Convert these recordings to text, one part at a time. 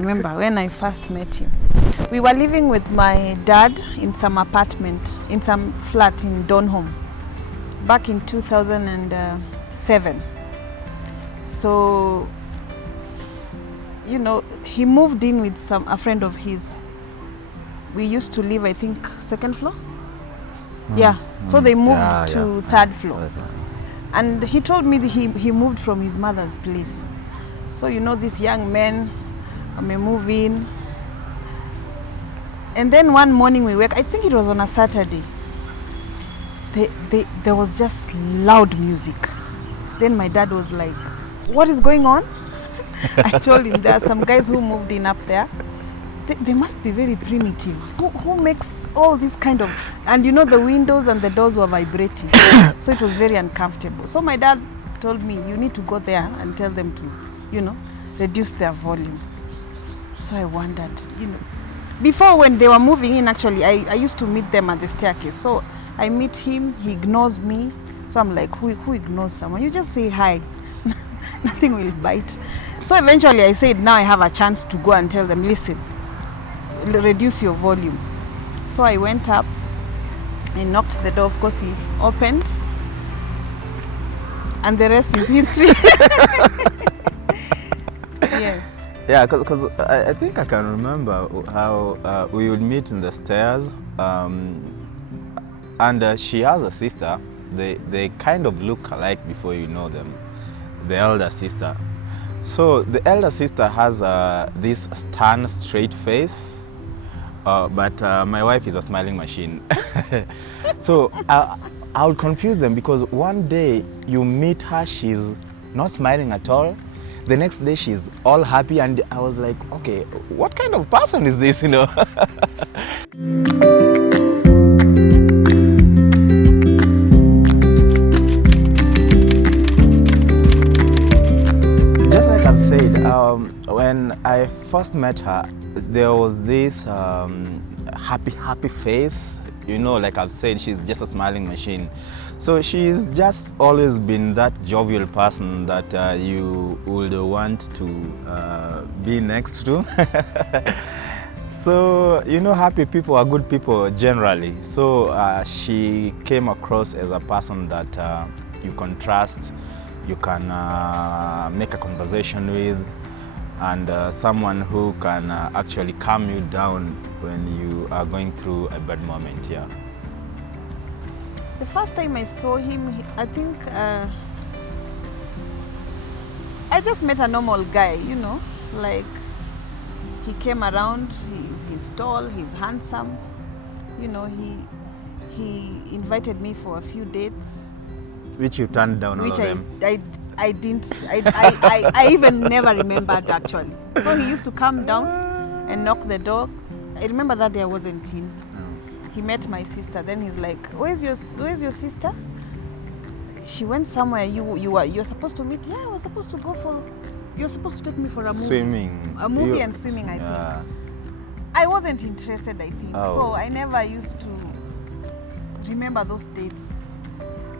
remember when I first met him. We were living with my dad in some apartment, in some flat in Donholm, back in 2007. So, you know, he moved in with a friend of his. We used to live, I think, second floor. Yeah, so they moved to third floor. And he told me that he moved from his mother's place. So, you know, these young men may move in. And then one morning we wake, I think it was on a Saturday, there was just loud music. Then my dad was like, what is going on? I told him there are some guys who moved in up there. They must be very primitive. Who makes all this kind of... And you know, the windows and the doors were vibrating. So it was very uncomfortable. So my dad told me, you need to go there and tell them to, you know, reduce their volume. So I wondered, you know. Before, when they were moving in, actually, I used to meet them at the staircase. So I meet him, he ignores me. So I'm like, who ignores someone? You just say hi. Nothing will bite. So eventually I said, now I have a chance to go and tell them, listen, reduce your volume. So I went up, I knocked the door, of course he opened, and the rest is history. Yes. Yeah, because I think I can remember how we would meet in the stairs, and she has a sister. They kind of look alike before you know them, the elder sister. So the elder sister has this stern, straight face, but my wife is a smiling machine. So I would confuse them, because one day you meet her, she's not smiling at all. The next day she's all happy, and I was like, okay, what kind of person is this, you know? Just like I've said, when I first met her, there was this happy face. You know, like I've said, she's just a smiling machine. So she's just always been that jovial person that you would want to be next to. So, you know, happy people are good people generally. So she came across as a person that you can trust, you can make a conversation with, and someone who can actually calm you down when you are going through a bad moment, yeah. The first time I saw him, I think I just met a normal guy, you know, like he came around, he's tall, he's handsome, you know, he invited me for a few dates. Which you turned down, which all of them. I didn't, I even never remembered actually. So he used to come down and knock the door. I remember that day I wasn't in. He met my sister, then he's like, where's your sister? She went somewhere, you're supposed to meet? Yeah, I was supposed to go for, you're supposed to take me for a movie. Swimming. A movie and swimming, I think. I wasn't interested, I think. Oh. So I never used to remember those dates.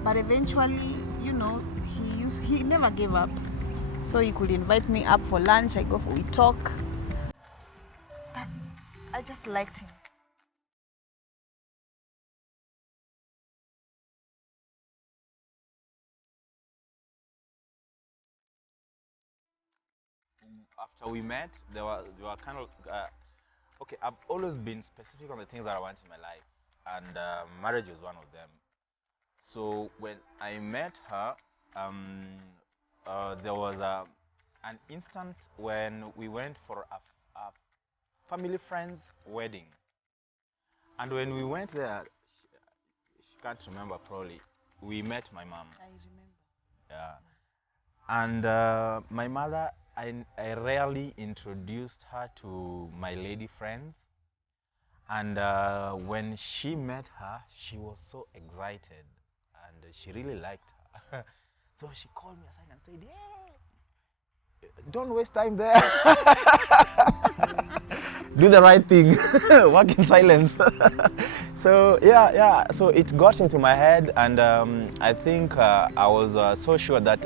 But eventually, you know, he never gave up. So he could invite me up for lunch, we talk. I just liked him. After we met, they were kind of okay. I've always been specific on the things that I want in my life, and marriage was one of them. So when I met her, there was an instant when we went for a family friend's wedding, and when we went there, she can't remember probably. We met my mom. I remember. Yeah. And my mother, I rarely introduced her to my lady friends. And when she met her, she was so excited and she really liked her. So she called me aside and said, hey, don't waste time there. Do the right thing. Work in silence. So yeah, so it got into my head, and I think I was so sure that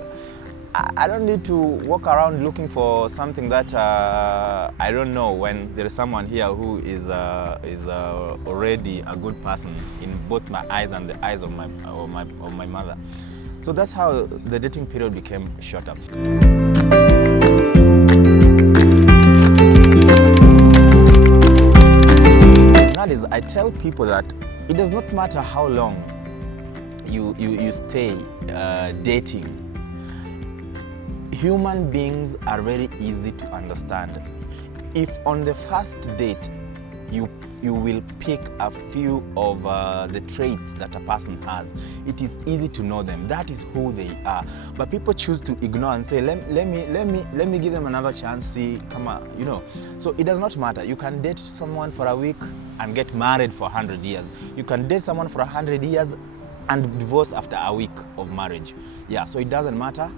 I don't need to walk around looking for something that I don't know, when there is someone here who is already a good person in both my eyes and the eyes of my mother. So that's how the dating period became shorter. Nowadays, I tell people that it does not matter how long you stay dating. Human beings are very easy to understand. If on the first date you will pick a few of the traits that a person has, it is easy to know them. That is who they are. But people choose to ignore and say, let me give them another chance, see, come on, you know. So it does not matter. You can date someone for a week and get married for 100 years. You can date someone for 100 years and divorce after a week of marriage. Yeah, so it doesn't matter.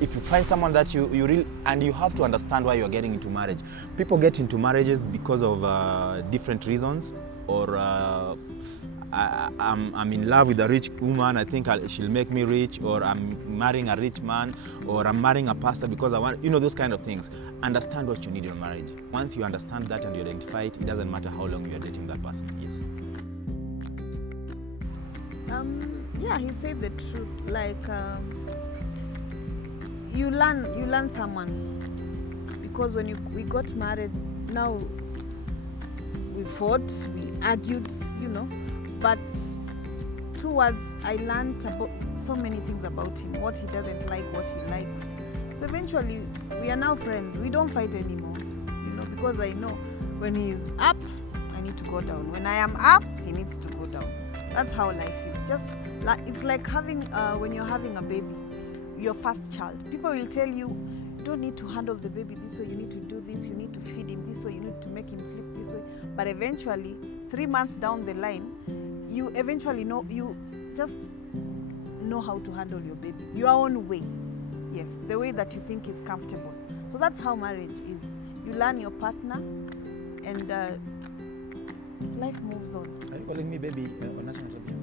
If you find someone that you really, and you have to understand why you're getting into marriage. People get into marriages because of different reasons, or I'm in love with a rich woman, I think she'll make me rich, or I'm marrying a rich man, or I'm marrying a pastor because I want, you know, those kind of things. Understand what you need in a marriage. Once you understand that and you identify it, it doesn't matter how long you're dating that person. Yes. Yeah, he said the truth. Like, you learn someone, because when we got married, now we fought, we argued, you know, but towards, I learned about so many things about him, what he doesn't like, what he likes. So eventually we are now friends. We don't fight anymore, you know, because I know when he's up, I need to go down. When I am up, he needs to go down. That's how life is. Just like, it's like having when you're having a baby, your first child. People will tell you, you don't need to handle the baby this way, you need to do this, you need to feed him this way, you need to make him sleep this way. But eventually, 3 months down the line, you eventually know, you just know how to handle your baby, your own way. Yes, the way that you think is comfortable. So that's how marriage is. You learn your partner, and life moves on. Are you calling me baby on national television?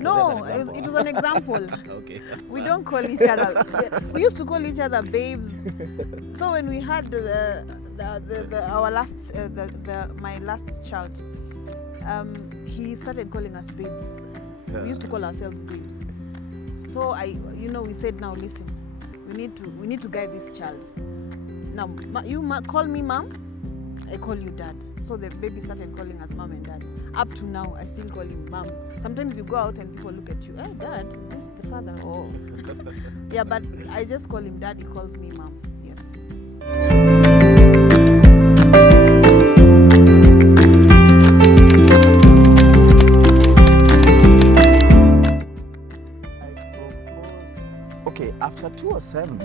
No, it was an example. Okay. We don't call each other. We used to call each other babes. So when we had my last child, he started calling us babes. We used to call ourselves babes. So we said, now listen, we need to guide this child. Now you call me mom, I call you dad. So the baby started calling us mom and dad. Up to now, I still call him mom. Sometimes you go out and people look at you, hey dad, is this the father? Oh. Yeah, but I just call him dad, he calls me mom. Yes. Okay, after 2007,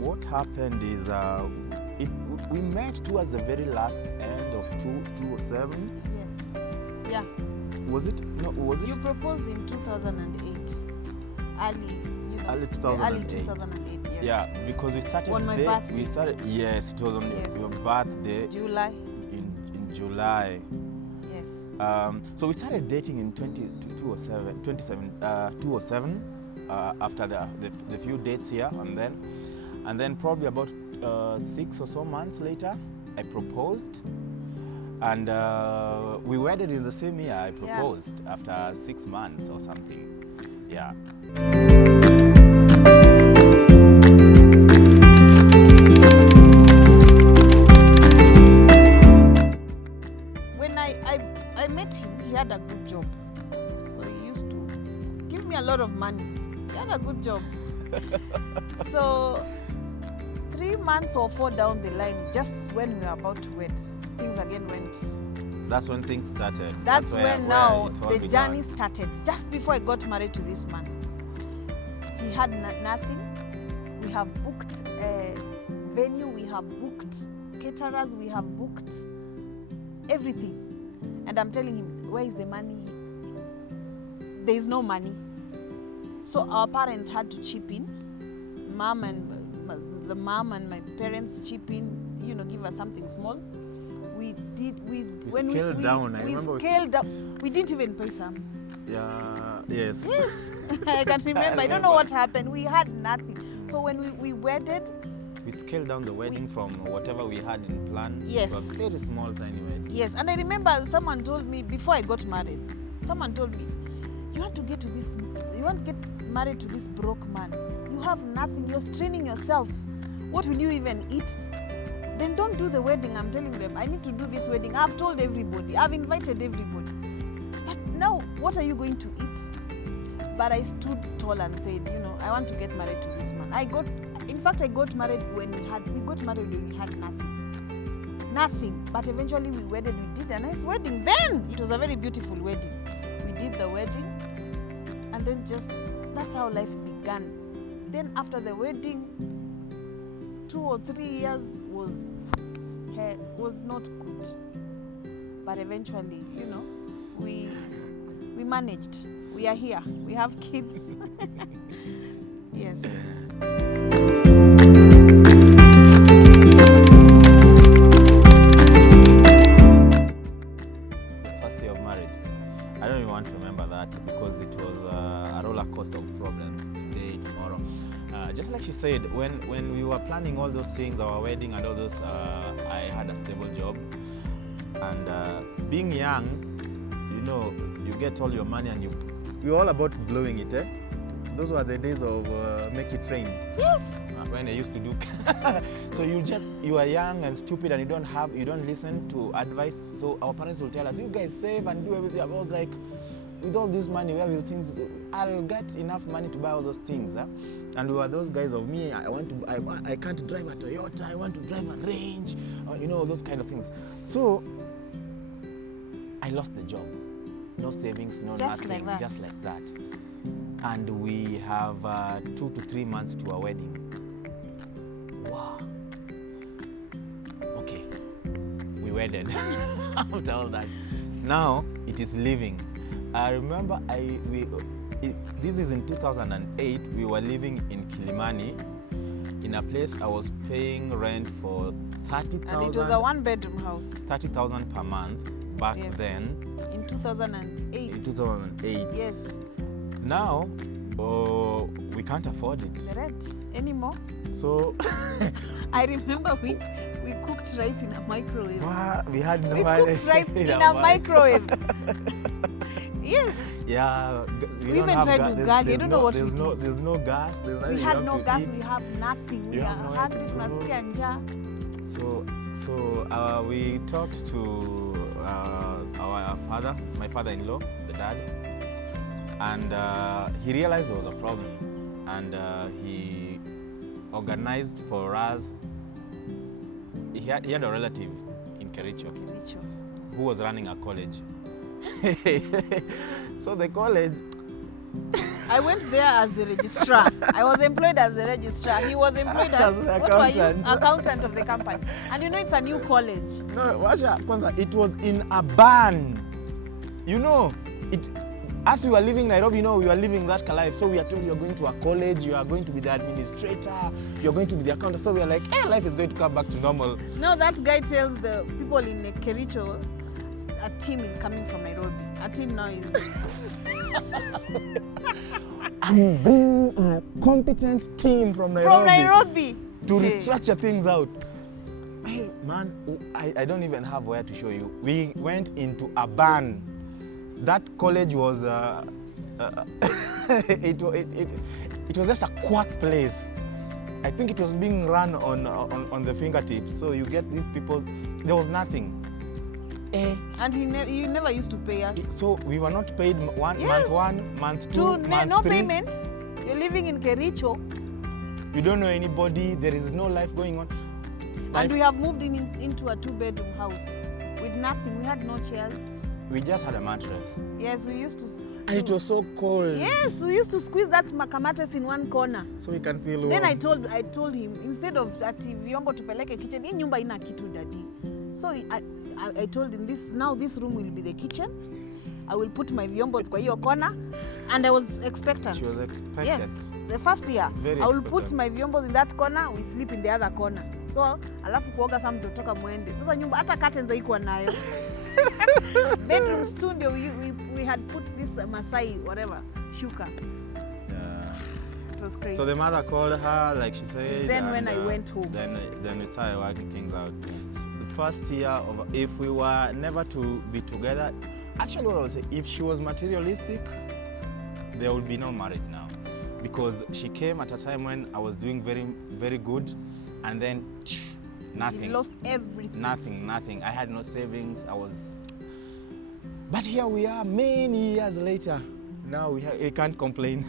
what happened is we met towards the very last end of 2007. Yes. Yeah. Was it? No, was it? You proposed in 2008. Early 2008. Early 2008, yes. Yeah, because we started on my birthday. Yes, it was on your birthday. July. In July. Yes. So we started dating in 2007 after the few dates here and then probably about 6 or so months later, I proposed, and we wedded in the same year. I proposed after 6 months or something. Yeah. When I met him, he had a good job, so he used to give me a lot of money. He had a good job. So 3 months or 4 down the line, just when we were about to wed, things again went. That's when things started. That's when now the journey started. Just before I got married to this man, he had nothing. We have booked a venue, we have booked caterers, we have booked everything. And I'm telling him, where is the money? There is no money. So our parents had to chip in. The mom and my parents chip in, give us something small. We scaled down. We didn't even pay some. Yeah, yes. Yes, I can remember. I don't know what happened. We had nothing. So when we wedded, We scaled down the wedding from whatever we had in plan. Yes. It was very small, tiny wedding. yes, and I remember someone told me before I got married. Someone told me, you want to get married to this broke man. You have nothing. You're straining yourself. What will you even eat? Then don't do the wedding. I'm telling them, I need to do this wedding. I've told everybody. I've invited everybody. But now, what are you going to eat? But I stood tall and said, I want to get married to this man. I got married when we got married when we had nothing. Nothing. But eventually we wedded. We did a nice wedding. Then it was a very beautiful wedding. We did the wedding, and then that's how life began. Then after the wedding, 2 or 3 years was not good. But eventually, we managed. We are here. We have kids. Yes. The first year of marriage, I don't even want to remember that because it was a roller coaster of problems today, tomorrow. Just like she said, when we were planning all those things, our wedding and all those, I had a stable job. And being young, you get all your money and we're all about blowing it, eh? Those were the days of make it rain. Yes. When I used to do. So you are young and stupid and you don't listen to advice. So our parents will tell us, you guys save and do everything. I was like, with all this money, where will things go? I'll get enough money to buy all those things. Huh? And we were those guys of me, I can't drive a Toyota, I want to drive a Range, those kind of things. So I lost the job. No savings, no nothing, just like that. And we have 2 to 3 months to our wedding. Wow. Okay, we wedded after all that. Now it is living. I remember this is in 2008. We were living in Kilimani, in a place I was paying rent for 30,000. And it was a 1-bedroom house. 30,000 per month back then. In 2008. In 2008. Yes. Now, we can't afford it. The rent anymore. So I remember we cooked rice in a microwave. Wow, we had no We money. cooked rice in a microwave. Yes. Yeah. We even tried to gag. I don't know what we did. There's no gas. We had no gas. We have nothing. We are hungry. Tunasikia njaa. So we talked to our father, my father-in-law, the dad, and he realized there was a problem, and he organized for us. He had a relative in Kericho who was running a college. So the college, I went there as the registrar. I was employed as the registrar. He was employed as what were you? Accountant of the company. And it's a new college. No, Washa, Kwanza, it was in a barn. As we were living in Nairobi, we were living that life. So we are told you're going to a college, you are going to be the administrator, you're going to be the accountant. So we are like, life is going to come back to normal. No, that guy tells the people in Kericho, a team is coming from Nairobi. A team now is... I'm bringing a competent team from Nairobi. To restructure things out. Hey, man, I don't even have where to show you. We went into a barn. That college was it was just a quack place. I think it was being run on the fingertips. So you get these people. There was nothing. And he never used to pay us. So we were not paid month 1, month 2, month no 3. payment. You're living in Kericho. You don't know anybody. There is no life going on. And we have moved into a 2-bedroom house with nothing. We had no chairs. We just had a mattress. Yes, we used to. And it was so cold. Yes, we used to squeeze that mattress in one corner. So we can feel warm. Then I told him, instead of ati vyombo tupeleke kitchen, hii nyumba ina kitu daddy. So I told him this room will be the kitchen. I will put my vyombo kwa hiyo corner, and I was expectant. She was expectant. Yes, the first year. Very I will expectant. put my vyombo in that corner, we sleep in the other corner. So alafu kuoga some mtotoka muende. Sasa nyumba hata curtains haikuwa nayo. Bedroom studio, we had put this Masai, whatever, shuka. Yeah. It was crazy. So the mother called her, like she said. Then when I went home. Then we started working things out. Yes. The first year of, if we were never to be together, actually what I would say, if she was materialistic, there would be no marriage now. Because she came at a time when I was doing very, very good, and then nothing. You lost everything. Nothing. I had no savings. But here we are many years later. Now we can't complain.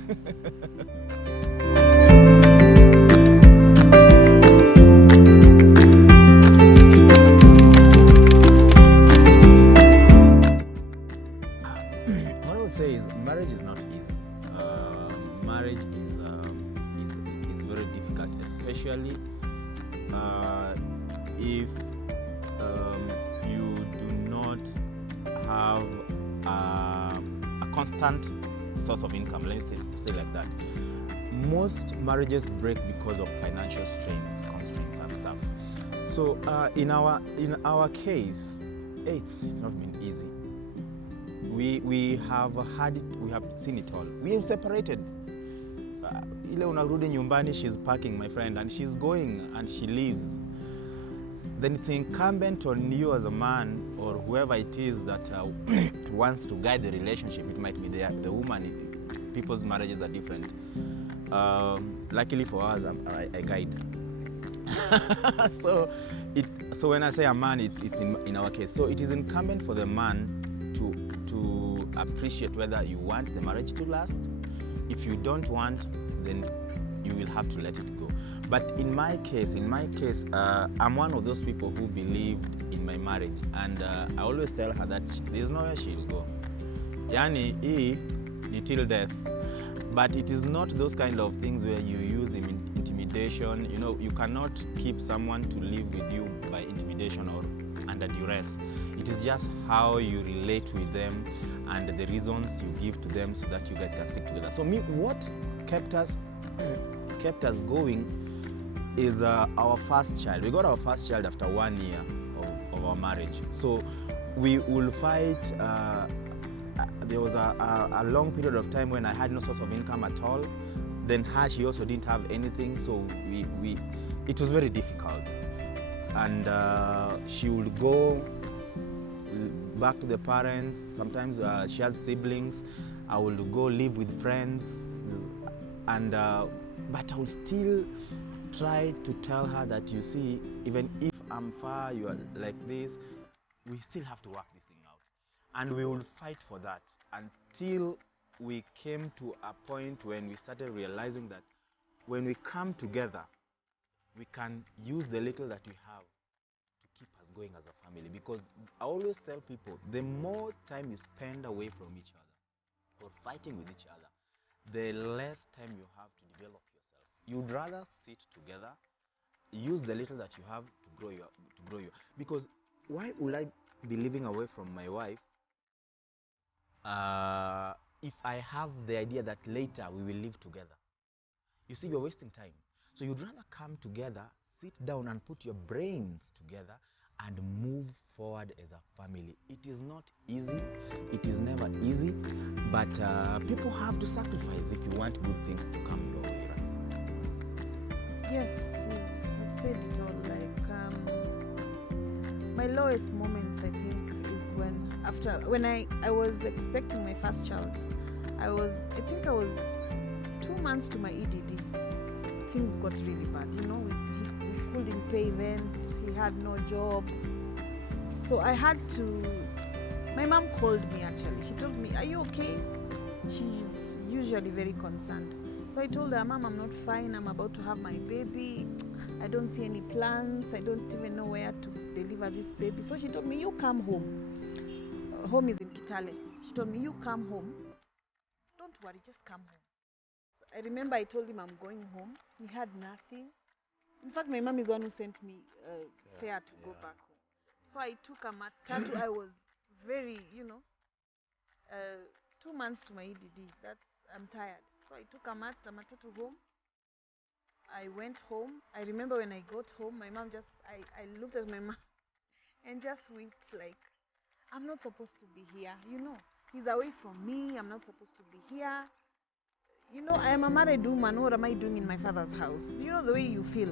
What I would say is marriage is not easy. Marriage is very difficult, especially if you do not have a constant source of income. Let me say like that. Most marriages break because of financial strains, constraints, and stuff. So in our case, it's not been easy. We have had it, we have seen it all. We have separated. Ile unarudi nyumbani, she's packing, my friend, and she's going and she leaves. Then it's incumbent on you as a man or whoever it is that wants to guide the relationship. It might be the woman. People's marriages are different. Luckily for us, I guide. So when I say a man, it's in our case. So it is incumbent for the man to appreciate whether you want the marriage to last. If you don't want, then you will have to let it go. But in my case, I'm one of those people who believed in my marriage, and I always tell her that there's nowhere she'll go. Yani, ni till death. But it is not those kind of things where you use intimidation. You know, you cannot keep someone to live with you by intimidation or under duress. It is just how you relate with them and the reasons you give to them so that you guys can stick together. So what kept us going is our first child. We got our first child after 1 year of our marriage. So we will fight. There was a long period of time when I had no source of income at all. Then she also didn't have anything. So it was very difficult. And she would go back to the parents. Sometimes she has siblings. I will go live with friends, and but I will still try to tell her that, you see, even if I'm far, you are like this, we still have to work this thing out, and we will fight for that until we came to a point when we started realizing that when we come together, we can use the little that we have keep us going as a family. Because I always tell people, the more time you spend away from each other or fighting with each other, the less time you have to develop yourself. You'd rather sit together, use the little that you have to grow you. Because why would I be living away from my wife if I have the idea that later we will live together? You see, you're wasting time. So you'd rather come together, sit down and put your brains together and move forward as a family. It is not easy. It is never easy. But people have to sacrifice if you want good things to come your way, right? Yes, he said it all. Like, my lowest moments, I think, is when I was expecting my first child. I think I was 2 months to my EDD. Things got really bad, you know. We couldn't pay rent. He had no job, so I had to. My mom called me actually. She told me, "Are you okay?" She's usually very concerned. So I told her, "Mom, I'm not fine. I'm about to have my baby. I don't see any plans. I don't even know where to deliver this baby." So she told me, "You come home. Home is in Kitale." She told me, "You come home. Don't worry, just come home." I remember I told him I'm going home. He had nothing. In fact, my mom is the one who sent me fare to go back home. So I took a matatu. I was very, 2 months to my EDD. I'm tired. So I took a matatu home. I went home. I remember when I got home, my mom I looked at my mom and just wept. Like, I'm not supposed to be here, He's away from me. I'm not supposed to be here. I am a married woman. What am I doing in my father's house? Do you know the way you feel?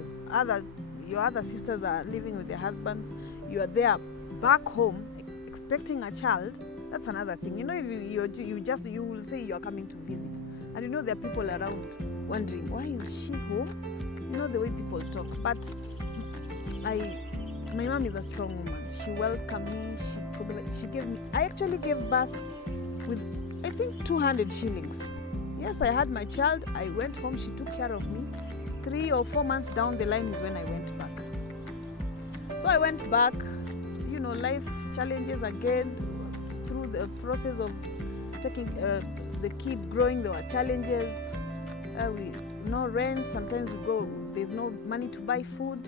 Your other sisters are living with their husbands. You are there back home expecting a child. That's another thing. If you will say you are coming to visit, and there are people around wondering, why is she home? The way people talk. But my mom is a strong woman. She welcomed me. She gave me. I actually gave birth with, I think, 200 shillings. Yes, I had my child. I went home. She took care of me. 3 or 4 months down the line is when I went back. So I went back. Life challenges again. Through the process of taking the kid growing, there were challenges. No rent. Sometimes there's no money to buy food.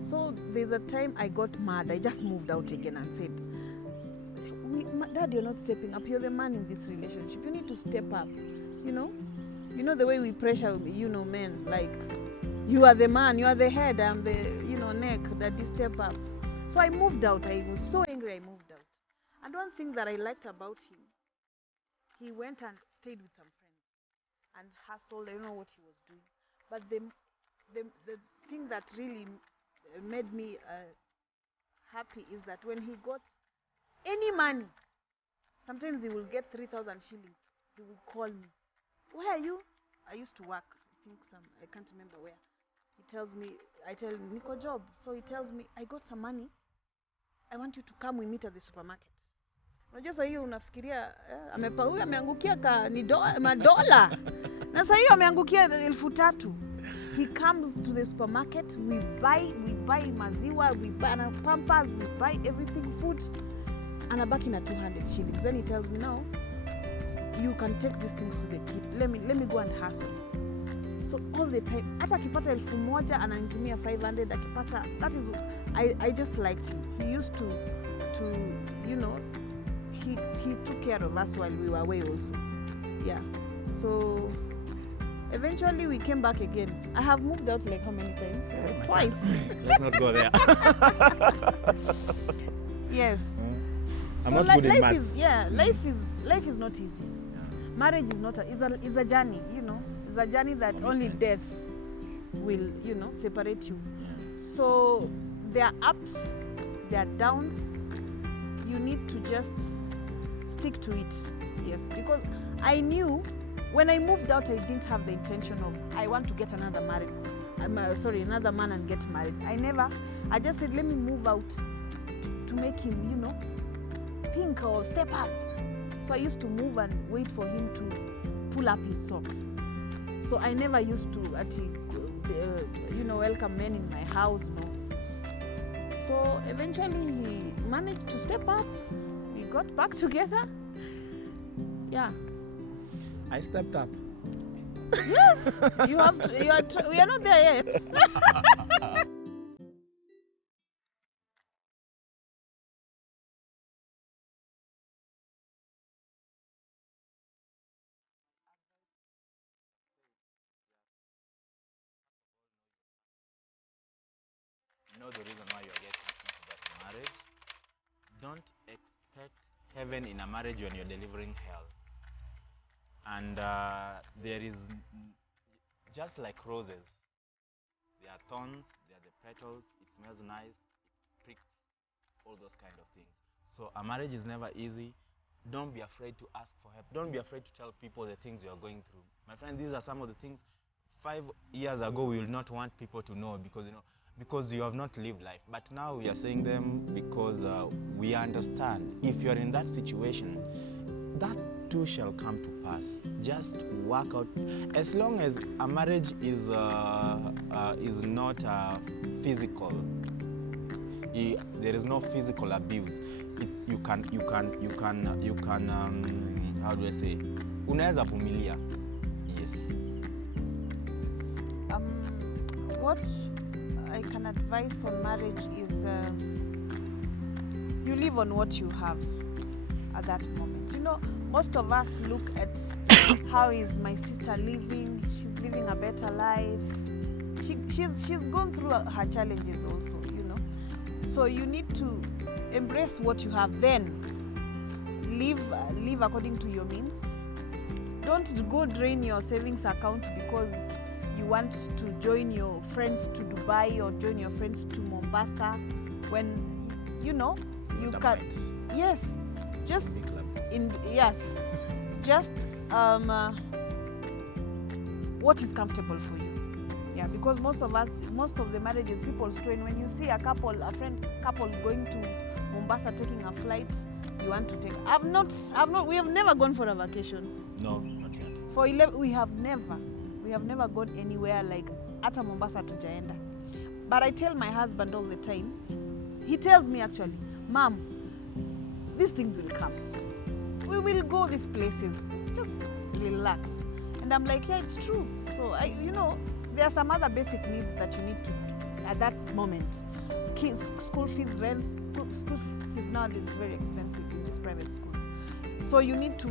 So there's a time I got mad. I just moved out again and said, Dad, you're not stepping up. You're the man in this relationship. You need to step up. The way we pressure, men, like, you are the man, you are the head, I'm the, neck, Daddy, step up. So I moved out. I was so angry I moved out. And one thing that I liked about him, he went and stayed with some friends and hustled. I don't know what he was doing. But the thing that really made me happy is that when he got any money, sometimes he will get 3,000 shillings. He will call me. Where are you? I used to work. I can't remember where. He tells me, I tell him, Niko job. So he tells me, I got some money. I want you to come, we meet at the supermarket. Unajua sasa hiyo unafikiria huyu ameangukia ni madola. Na sasa hiyo ameangukia 3,000. He comes to the supermarket, we buy maziwa, we buy Pampers, we buy everything, food. Anabaki na 200 shillings. Then he tells me, now you can take these things to the kid. Let me go and hustle. So all the time, hata akipata 1,000 ananitumia 500 akipata. That is, I just liked him. He used to he took care of us while we were away also. Yeah. So eventually we came back again. I have moved out like how many times? Twice. Let's not go there. Yes. I'm so not good in maths. Life is not easy. Yeah. Marriage is not it's a journey, It's a journey that only death will, separate you. Yeah. So there are ups, there are downs. You need to just stick to it. Yes, because I knew when I moved out, I didn't have the intention of I want to get another man and get married. I just said, let me move out to make him, think or step up. So I used to move and wait for him to pull up his socks. So I never used to welcome men in my house, no. So eventually he managed to step up. We got back together. Yeah. I stepped up. Yes, you have to, we are not there yet. Know the reason why you're getting into that marriage. Don't expect heaven in a marriage when you're delivering hell. And there is, just like roses, there are thorns, there are the petals, it smells nice, it pricks, all those kind of things. So a marriage is never easy. Don't be afraid to ask for help. Don't be afraid to tell people the things you're going through. My friend, these are some of the things 5 years ago we will not want people to know because you have not lived life. But now we are saying them because we understand. If you're in that situation, that too shall come to pass. Just work out. As long as a marriage is not physical, there is no physical abuse. You can how do I say? Unaweza vumilia. Yes. What I can advise on marriage is you live on what you have at that moment. Most of us look at how is my sister living. She's living a better life. She's gone through her challenges also, So you need to embrace what you have. Then live according to your means. Don't go drain your savings account because you want to join your friends to Dubai or join your friends to Mombasa, when you know you can. Yes, just just what is comfortable for you. Yeah, because most of the marriages people strain when you see a friend couple going to Mombasa taking a flight. You want to take. We have never gone for a vacation. No, not yet. We have never gone anywhere like ata Mombasa tujaenda. But I tell my husband all the time. He tells me actually, Mom, these things will come. We will go these places. Just relax. And I'm like, yeah, it's true. So there are some other basic needs that you need to at that moment. Kids, school fees, rents. School fees nowadays is very expensive in these private schools. So you need to,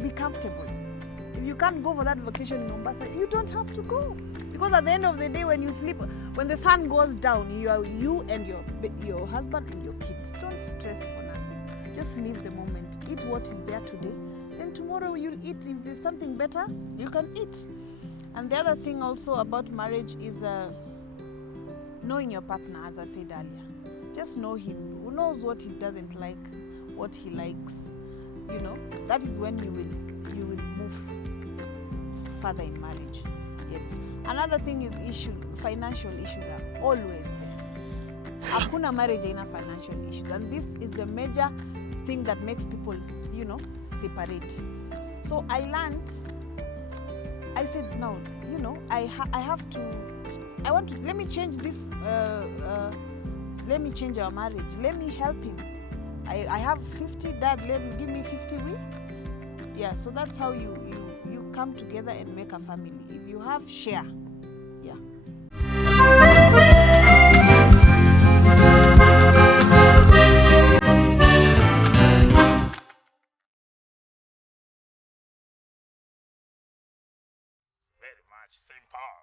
be comfortable. If you can't go for that vacation in Mombasa, you don't have to go. Because at the end of the day, when you sleep, when the sun goes down, you and your husband and your kid. Don't stress for nothing. Just live the moment. Eat what is there today. Then tomorrow you'll eat. If there's something better, you can eat. And the other thing also about marriage is knowing your partner, as I said earlier. Just know him. Who knows what he doesn't like, what he likes. That is when you will move further in marriage. Yes. Another thing is financial issues are always there. Hakuna marriage haina financial issues, and this is the major thing that makes people, separate. So I learned. I said, no, let me change this. Let me change our marriage. Let me help him. I have 50, Dad, give me 50, Yeah, so that's how you come together and make a family. If you have, share. Yeah. Very much simple.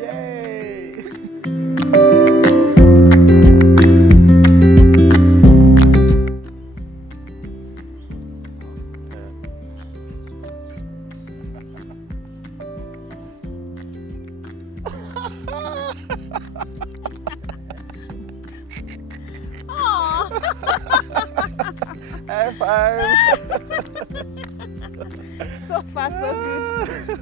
Yay! High five! So far, so good.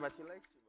But you liked it.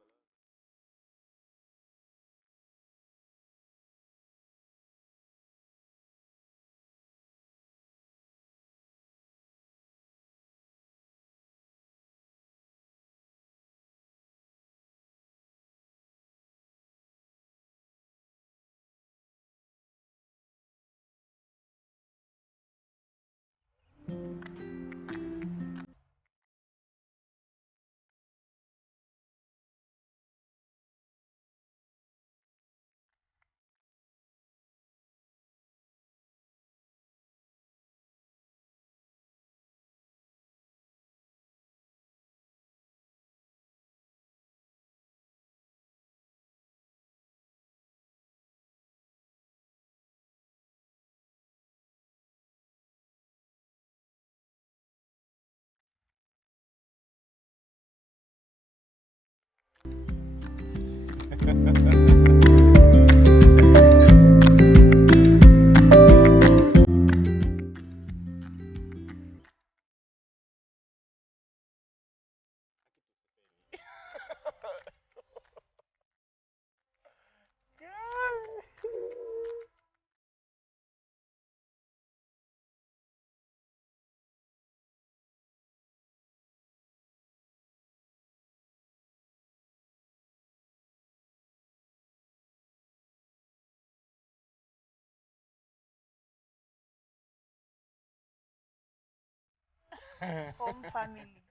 home family.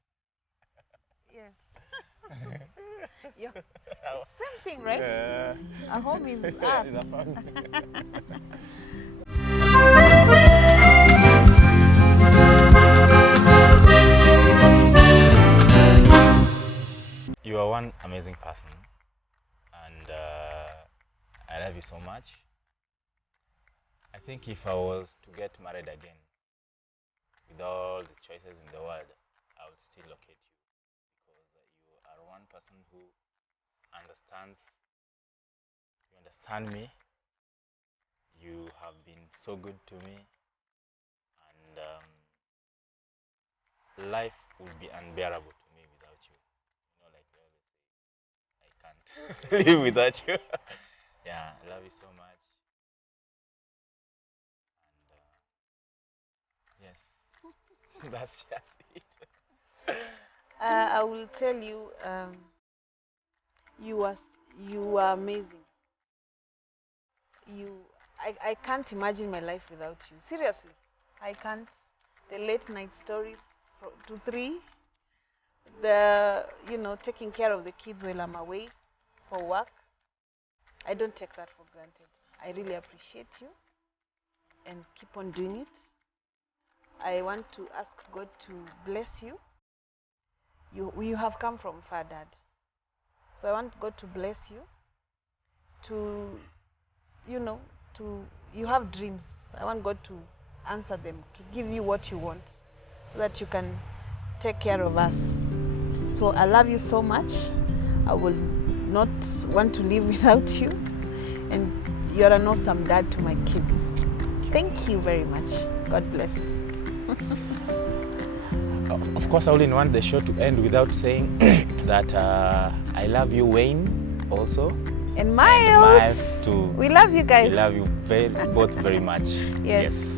Yes. Yeah. Same thing, right? Yeah. A home is It's us. a family. You are one amazing person, and I love you so much. I think if I was to get married again, with all the choices in the world, I would still locate you because you are one person who understands. You understand me. You have been so good to me, and life would be unbearable to me without you. You know, like we always say, I can't live without you. Yeah, I love you so much, and yes, that's just it. I will tell you, you are amazing. You, I can't imagine my life without you. Seriously, I can't. The late night stories to 3, the taking care of the kids while I'm away for work. I don't take that for granted. I really appreciate you and keep on doing it. I want to ask God to bless you. You have come from far, Dad. So I want God to bless you. To you know to you have dreams. I want God to answer them, to give you what you want, so that you can take care of us. So I love you so much. I will not want to live without you, and you're an awesome dad to my kids. Thank you very much. God bless. Of course, I wouldn't want the show to end without saying that I love you, Wayne, also. And Miles. And Miles too. We love you guys. We love you both very much. Yes.